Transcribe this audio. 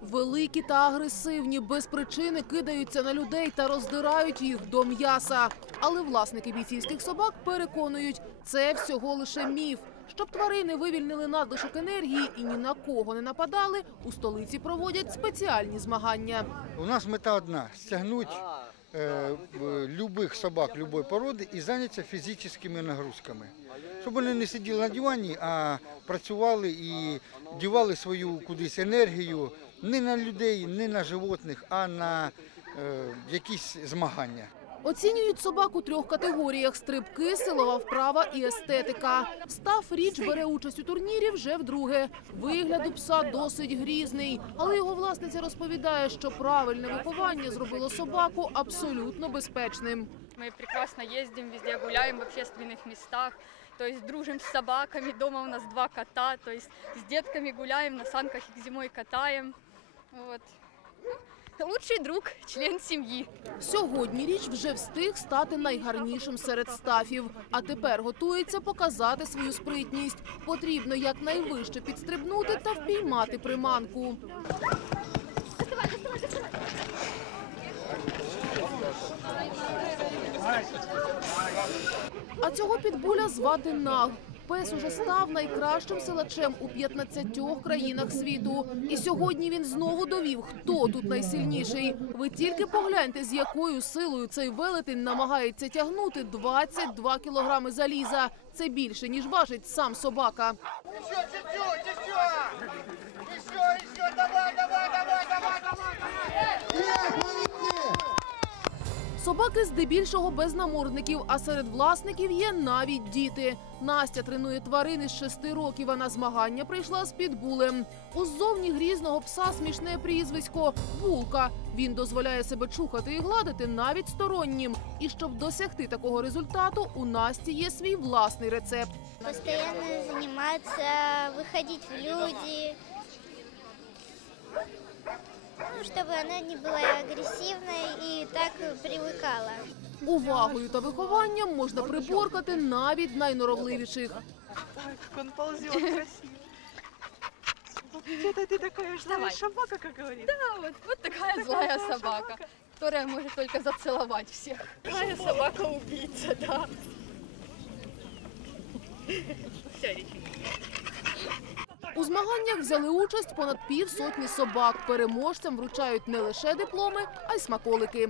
Великі та агресивні, без причини кидаються на людей та роздирають їх до м'яса. Але власники бійцівських собак переконують, це всього лише міф. Щоб тварини вивільнили надлишок енергії і ні на кого не нападали, у столиці проводять спеціальні змагання. У нас мета одна стягнути е, любих собак любої породи і зайнятися фізичними нагрузками. Щоб вони не сиділи на дивані, а працювали і дівали свою кудись енергію не на людей, не на животних, а на е, якісь змагання. Оцінюють собак у трьох категоріях: стрибки, силова вправа і естетика. Став річ бере участь у турнірі вже вдруге. Вигляд у пса досить грізний, але його власниця розповідає, що правильне виховання зробило собаку абсолютно безпечним. Мы прекрасно ездим, везде гуляем в общественных местах, то есть дружим с собаками, дома у нас два кота, то есть с детками гуляем, на санках их зимой катаем. Вот. Ну, Лучший друг, член семьи. Сьогодні річ вже встиг стати найгарнішим серед стафів, а тепер готується показати свою спритність. Потрібно якнайвище підстрибнути та впіймати приманку. А цього підбуля звати Наг. Пес уже став найкращим силачем у 15 країнах світу. І сьогодні він знову довів, хто тут найсильніший. Ви тільки погляньте, з якою силою цей велетень намагається тягнути 22 кілограми заліза. Це більше ніж важить сам собака. Давай, давай, давай, давай, давай, давай! Собаки здебільшого без намордників, а серед власників є навіть діти. Настя тренує тварини з шести років, а на змагання прийшла з підбулем. У ззовні грізного пса смішне прізвисько Булка. Він дозволяє себе чухати і гладити навіть стороннім. І щоб досягти такого результату, у Насті є свій власний рецепт. Постоянно заниматься, выходить в люди. Ну, чтобы она не была агрессивной и так привыкала. Увагою та вихованням можна приборкати навіть найноровливіших. Как он ползет красиво. Это ты такая злая собака, как говорит. Да, вот, вот такая злая собака, которая может только зацеловать всех. Злая собака-убийца, да. У змаганнях взяли участь понад півсотні собак. Переможцям вручають не лише дипломи, а й смаколики.